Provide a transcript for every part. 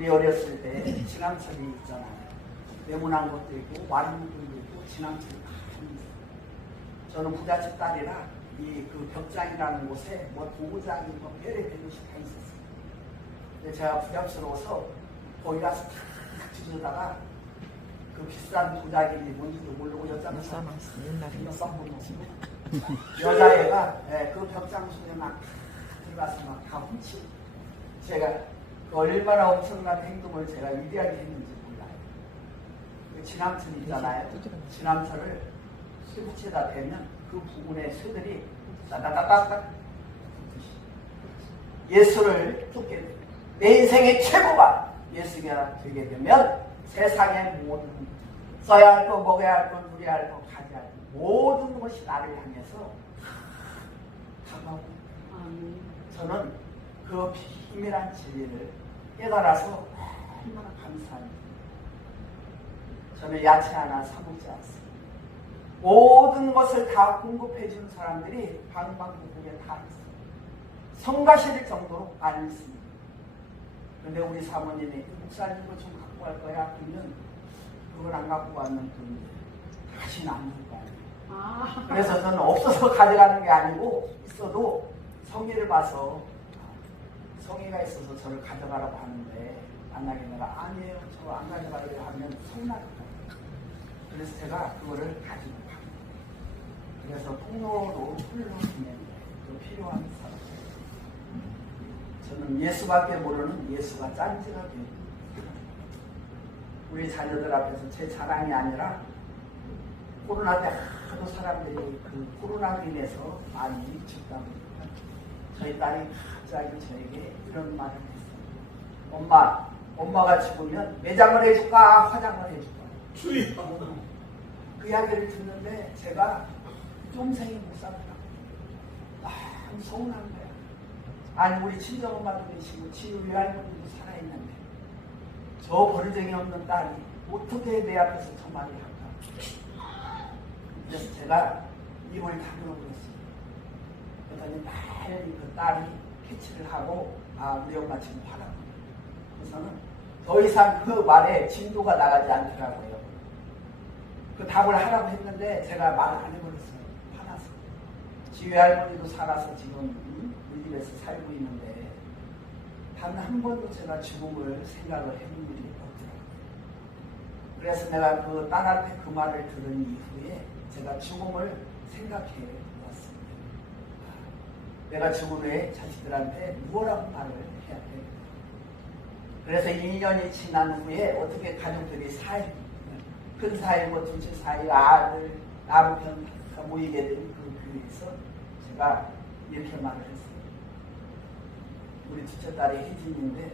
우리 어렸을 때 지남철이 있잖아요. 네모난 것도 있고 와르는 것도 있고 지남철이 많이 있어요. 저는 부잣집 딸이라 이 그 벽장이라는 곳에 뭐 도구장이 뭐 별의별 것이 다 있었어요. 근데 제가 부담스러워서 거기 가서 탁 뒤져다가 그 비싼 도자기인지 뭔지도 모르고 여자가 여자애가 그 벽장 속에 막 들어가서 막 다 훔치고 제가 얼마나 엄청난 행동을 제가 위대하게 했는지 몰라요. 그 지남철 있잖아요. 지남철을 쇠붙이에다 대면 그 부분에 쇠들이 따다다닥 예수를 쫓게 돼요. 내 인생의 최고가 예수가 되게 되면 세상의 모든 써야 할 거, 먹어야 할 거, 누려야 할 거, 가져야 할 거, 모든 것이 나를 향해서 다가오고 저는 그 비밀한 진리를 깨달아서 얼마나 감사합니다. 저는 야채 하나 사먹지 않습니다. 모든 것을 다 공급해 주는 사람들이 방방곡곡에 다 있어요. 성가실 정도로 안 있습니다. 그런데 우리 사모님이 목사님 이거 좀 갖고 갈 거야 그러면 그걸 안 갖고 왔는 분이 다시는 안 줄 거예요. 그래서 저는 없어서 가져가는 게 아니고 있어도 성의를 봐서 성의가 있어서 저를 가져가라고 하는데 만약에 내가 아니에요 저 안 가져가려고 하면 성날 거예요. 그래서 제가 그거를 가지고 갑니다. 그래서 통로로 흘러주면 그 필요한 사람. 저는 예수밖에 모르는 예수가 짠지가 됩니다. 우리 자녀들 앞에서 제 자랑이 아니라 코로나 때 하도 사람들이 그 코로나로 인해서 많이 죽다 보니까 저희 딸이 갑자기 저에게 이런 말을 했어요. 엄마가 죽으면 매장을 해줄까 화장을 해줄까? 주의. 그 이야기를 듣는데 제가 평생이 못 살더라고요. 너무 서운한 거야. 아니 우리 친정엄마도 계시고 지우 외할머니도 살아있는데 저 버르장이 없는 딸이 어떻게 내 앞에서 저 말을 할까? 그래서 제가 입을 다물어버렸어요. 그랬더니 빨리 그 딸이 캐치를 하고 우리 엄마 지금 화났구나. 그래서는 더 이상 그 말에 진도가 나가지 않더라고요. 그 답을 하라고 했는데 제가 말을 안 해버렸어요. 화나서. 지휘 할머니도 살아서 지금 우리 집에서 살고 있는데 단 한 번도 제가 죽음을 생각을 해본 일이 없더라고요. 그래서 내가 그 딸한테 그 말을 들은 이후에 제가 죽음을 생각해 왔습니다. 내가 죽은 후에 자식들한테 무엇라고 말을 해야 돼? 그래서 2년이 지난 후에 어떻게 가족들이 큰 사이고 둘째 사이 아들 남편 다 모이게 된 그 교회에서 제가 이렇게 말을 했어요. 우리 둘째 딸이 혜진인데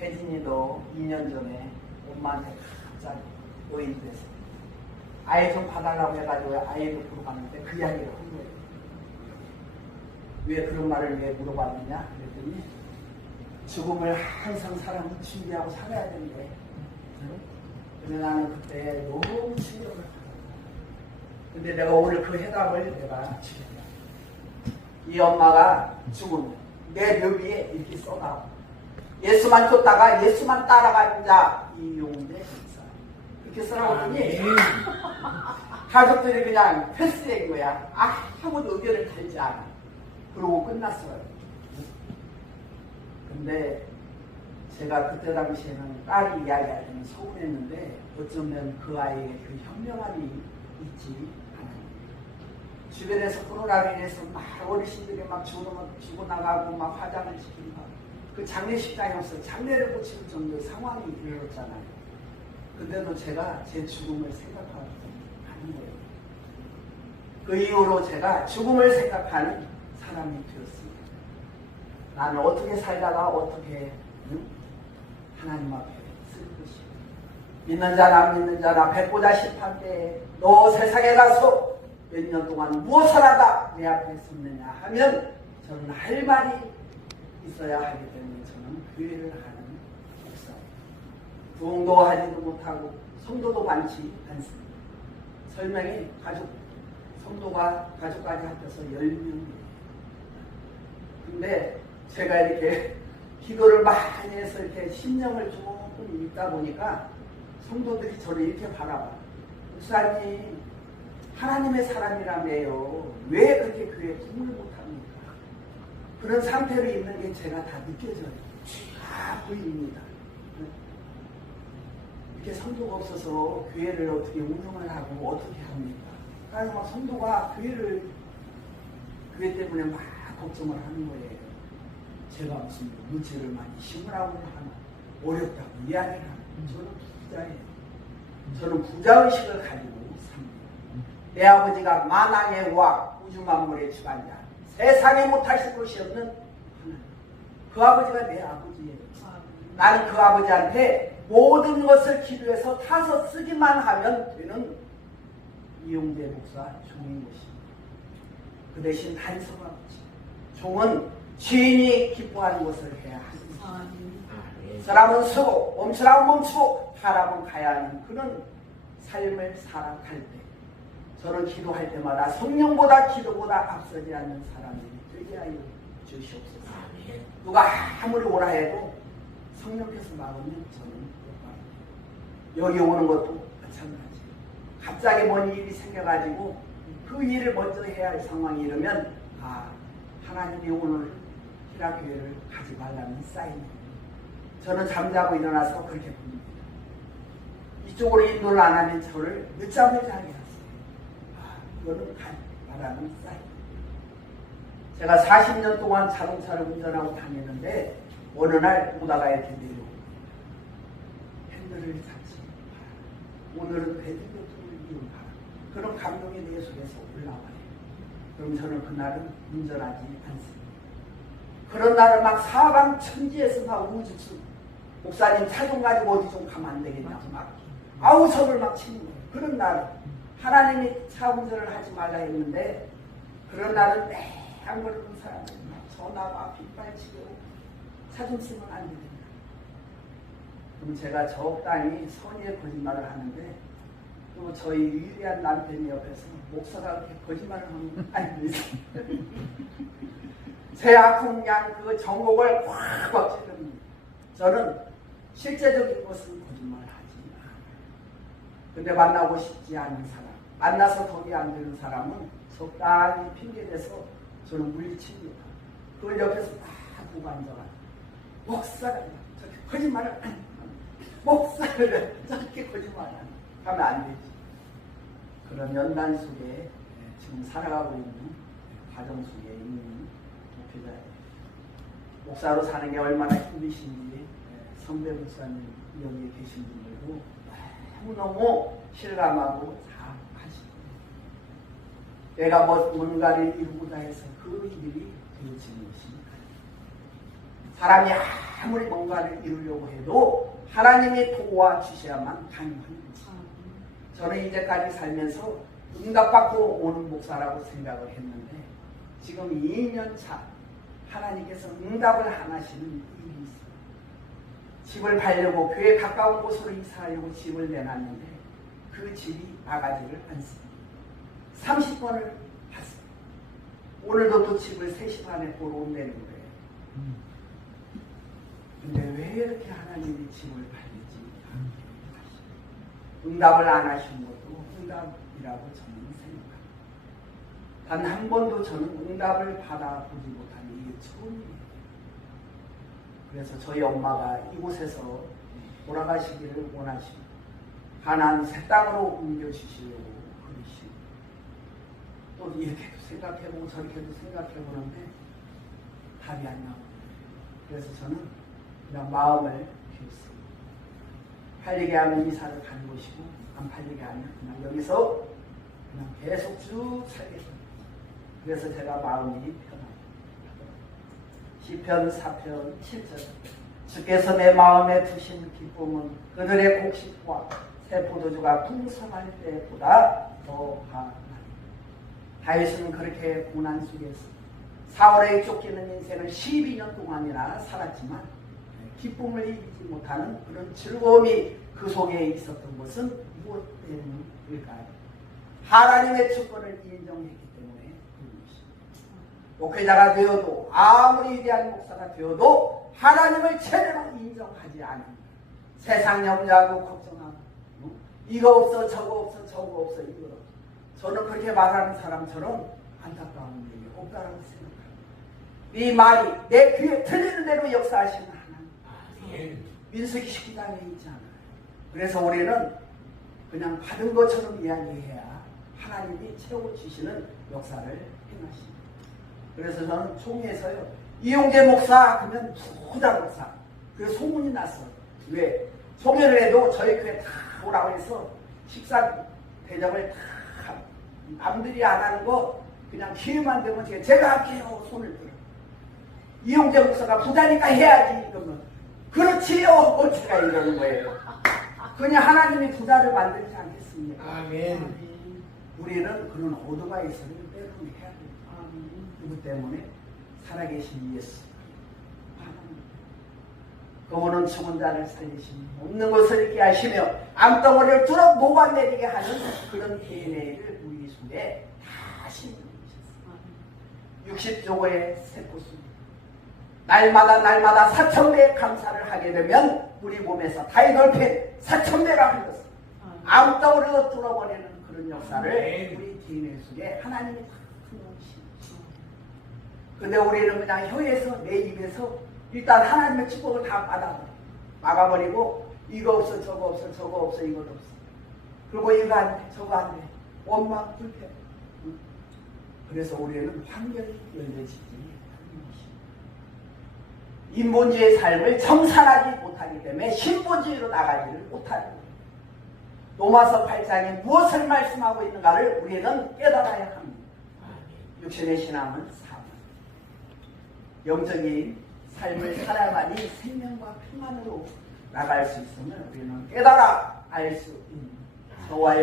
혜진이도 2년 전에 엄마한테 갑자기 노인돼서 아이 좀 봐달라고 해가지고 아이를 보러 갔는데 그 이야기를 한 거예요. 왜 그런 말을 왜 물어봤느냐 그랬더니 죽음을 항상 사람은 준비하고 살아야 되는데 근데 나는 그때 너무 충격을 받았어요. 근데 내가 오늘 그 해답을 내가 주겠다. 이 엄마가 죽으면 내 묘비에 이렇게 써놔. 예수만 쫓다가 예수만 따라가는 자 이용대 목사. 이렇게 써놔오더니 가족들이 그냥 패스된 거야. 아무도 의견을 달지 않아. 그러고 끝났어요. 근데 제가 그때 당시에는 딸이 이야기할 때는 서운했는데 어쩌면 그 아이에게 그 현명함이 있지 않아요. 주변에서 코로나로 인해서 막 어르신들이 막 죽어나가고 막 화장을 시키고 그 장례식장이 없어요. 장례를 고칠 정도의 상황이 이르렀잖아요. 근데도 제가 제 죽음을 생각하고 하는 거예요. 그 이후로 제가 죽음을 생각하는 사람이 되었습니다. 나는 어떻게 살다가 어떻게 하나님 앞에 쓸 것이고 믿는 자나 안 믿는 자나 백보자 심판대에 너 세상에 가서 몇 년 동안 무엇을 하다 내 앞에 섰느냐 하면 저는 할 말이 있어야 하기 때문에 저는 교회를 하는 목사입니다. 부흥도 하지도 못하고 성도도 많지 않습니다. 설명이 성도가 가족까지 합쳐서 10명이에요. 근데 제가 이렇게 기도를 많이 해서 이렇게 심령을 조금 읽다 보니까 성도들이 저를 이렇게 바라봐. 목사님, 하나님의 사람이라며요. 왜 그렇게 교회에 꿈을 못합니까? 그런 상태로 있는 게 제가 다 느껴져요. 다 보입니다. 이렇게 성도가 없어서 교회를 어떻게 운영을 하고 어떻게 합니까? 그래서 막 성도가 교회 때문에 막 걱정을 하는 거예요. 제가 무슨 문제를 많이 심으라고 하나, 어렵다고 이야기를 하나. 저는 부자예요. 저는 부자의식을 가지고 삽니다. 내 아버지가 만왕의 우악, 우주만물의 주관자, 세상에 못하실 것이 없는 하나님. 그 아버지가 내 아버지예요. 나는 그 아버지한테 모든 것을 기도해서 타서 쓰기만 하면 되는 이용재 목사 종인 것입니다. 그 대신 단서가 없지. 종은 주인이 기뻐하는 것을 해야 합니다. 사람은 서고 멈추라면 멈추고 가라면 가야 하는 그런 삶을 살아갈 때 저는 기도할 때마다 성령보다 기도보다 앞서지 않는 사람이 되게 하여 주시옵소서. 누가 아무리 오라 해도 성령께서 막으면 저는 못 가요. 여기 오는 것도 마찬가지. 갑자기 뭔 일이 생겨가지고 그 일을 먼저 해야 할 상황이 이러면 하나님이 오늘 희락교회를 가지 말라는 사인입니다. 저는 잠자고 일어나서 그렇게 봅니다. 이쪽으로 인도를 안 하면 저를 늦잠을 자게 하세요. 이거는 가지 말라는 사인. 제가 40년 동안 자동차를 운전하고 다녔는데 어느 날 오다가 이렇게 내려옵니다. 핸들을 잡지 마라. 오늘은 배드교통을 이용하라. 그런 감동이 내 속에서 올라와요. 그럼 저는 그날은 운전하지 않습니다. 그런 날은 막 사방 천지에서 막 우주수 목사님 차 좀 가지고 어디 좀 가면 안 되겠냐고 막 아우성을 막 치는 거예요. 그런 날은 하나님이 차 운전을 하지 말라 했는데 그런 날은 안 그러는 사람들이 막 전화가 빗발치고 차 좀 쓰면 안 되겠냐. 그럼 제가 적당히 선의의 거짓말을 하는데 또 저희 위대한 남편이 옆에서 목사가 그렇게 거짓말을 하는 건 아닙니다. 제 아픈 양 그 정곡을 확 찌릅니다. 저는 실제적인 것은 거짓말을 하지 않아요. 근데 만나고 싶지 않은 사람, 만나서 덕이 안 되는 사람은 적당히 핑계대서 저는 물리칩니다. 그걸 옆에서 다 보고 앉아가지고 목사가 저렇게 거짓말을 안 합니다. 목사를 저렇게 거짓말을 하면 안 되지. 그런 연단 속에 지금 살아가고 있는 과정 속에 있는 목회자예요. 목사로 사는 게 얼마나 힘드신지 선배 목사님 여기 계신 분들도 너무너무 실감하고 다 하십니다. 내가 뭔가를 이루고자 해서 그 일이 되어지는 것입니다. 사람이 아무리 뭔가를 이루려고 해도 하나님이 도와주셔야만 가능합니다. 저는 이제까지 살면서 응답받고 오는 목사라고 생각을 했는데 지금 2년 차 하나님께서 응답을 안 하시는 일이 있어요. 집을 팔려고 교회 가까운 곳으로 이사하려고 집을 내놨는데 그 집이 나가지를 않습니다. 30번을 봤어요. 오늘도 또 집을 3시 반에 보러 온다는 거예요. 근데 왜 이렇게 하나님이 집을 팔리지 않게 하시죠? 응답을 안 하신 것도 응답이라고 저는 생각합니다. 단 한 번도 저는 응답을 받아보지 못한 이게 처음이에요. 그래서 저희 엄마가 이곳에서 돌아가시기를 원하시고 가나안 새 땅으로 옮겨주시려고 그러시고 또 이렇게도 생각해보고 저렇게도 생각해보는데 답이 안 나오고 그래서 저는 그냥 마음을 비웠습니다. 팔리게 하면 이사를 가는 것이고 안 팔리게 하면 그냥 여기서 그냥 계속 쭉 살겠습니다. 그래서 제가 마음이 편합니다. 시편 4편 7절 주께서 내 마음에 두신 기쁨은 그들의 곡식과 새 포도주가 풍성할 때보다 더하나니. 다윗은 그렇게 고난 속에서 사울에 쫓기는 인생을 12년 동안이나 살았지만 기쁨을 이기지 못하는 그런 즐거움이 그 속에 있었던 것은 무엇 때문일까요? 하나님의 주권을 인정했기 때문에 그런 것입니다. 목회자가 되어도 아무리 위대한 목사가 되어도 하나님을 제대로 인정하지 않으면 세상 염려하고 걱정하고 이거 없어 저거 없어 저거 없어 이거 없어. 저는 그렇게 말하는 사람처럼 안타까운 일이 없다라고 생각합니다. 이 말이 내 귀에 들리는 대로 역사하시는 하나님. 민수기 19장에 있잖아요. 그래서 우리는 그냥 받은 것처럼 이야기해야 하나님이 채워주시는 역사를 행하십니다. 그래서 저는 총회에서요, 이용재 목사 그러면 부자 목사. 그래서 소문이 났어요. 왜? 총회를 해도 저희 교회 다 오라고 해서 식사 대접을 다 남들이 안 하는 거 그냥 기회만 되면 제가 할게요. 손을 들어. 이용재 목사가 부자니까 해야지. 그러면 그렇지요. 제가 이러는 거예요. 그냥 하나님이 부자를 만들지 않겠습니까? 아멘. 우리는 그런 오토바이서를 때로는 해야 됩니다. 누구 때문에? 살아계신 예수. 그분은 죽은 자를 살리시며 없는 것을 있게 하시며 암덩어리를 뚫어 녹아내리게 하는 그런 DNA를 우리 속에 다 심어주셨어요. 60조의 세포수. 날마다 4,000배의 감사를 하게 되면 우리 몸에서 다이돌핀 4,000배가 흘렀어요. 암덩어리로 뚫어버리는 그런 역사를 우리 DNA 속에 하나님이 다 넣으시죠. 근데 우리는 그냥 혀에서 내 입에서 일단 하나님의 축복을 다 막아버리고 이거 없어 저거 없어 저거 없어 이거 없어. 그리고 이거 안 돼 저거 안 돼. 원망 불평. 그래서 우리는 환경이 열려지지. 인본주의의 삶을 청산하지 못하기 때문에 신본주의로 나가지를 못하는 거예요. 로마서 8장에 무엇을 말씀하고 있는가를 우리는 깨달아야 합니다. 육신의 신앙은 사망. 영적인 삶을 살아가니 생명과 평안으로 나갈 수 있으면 우리는 깨달아 알 수 있는 저와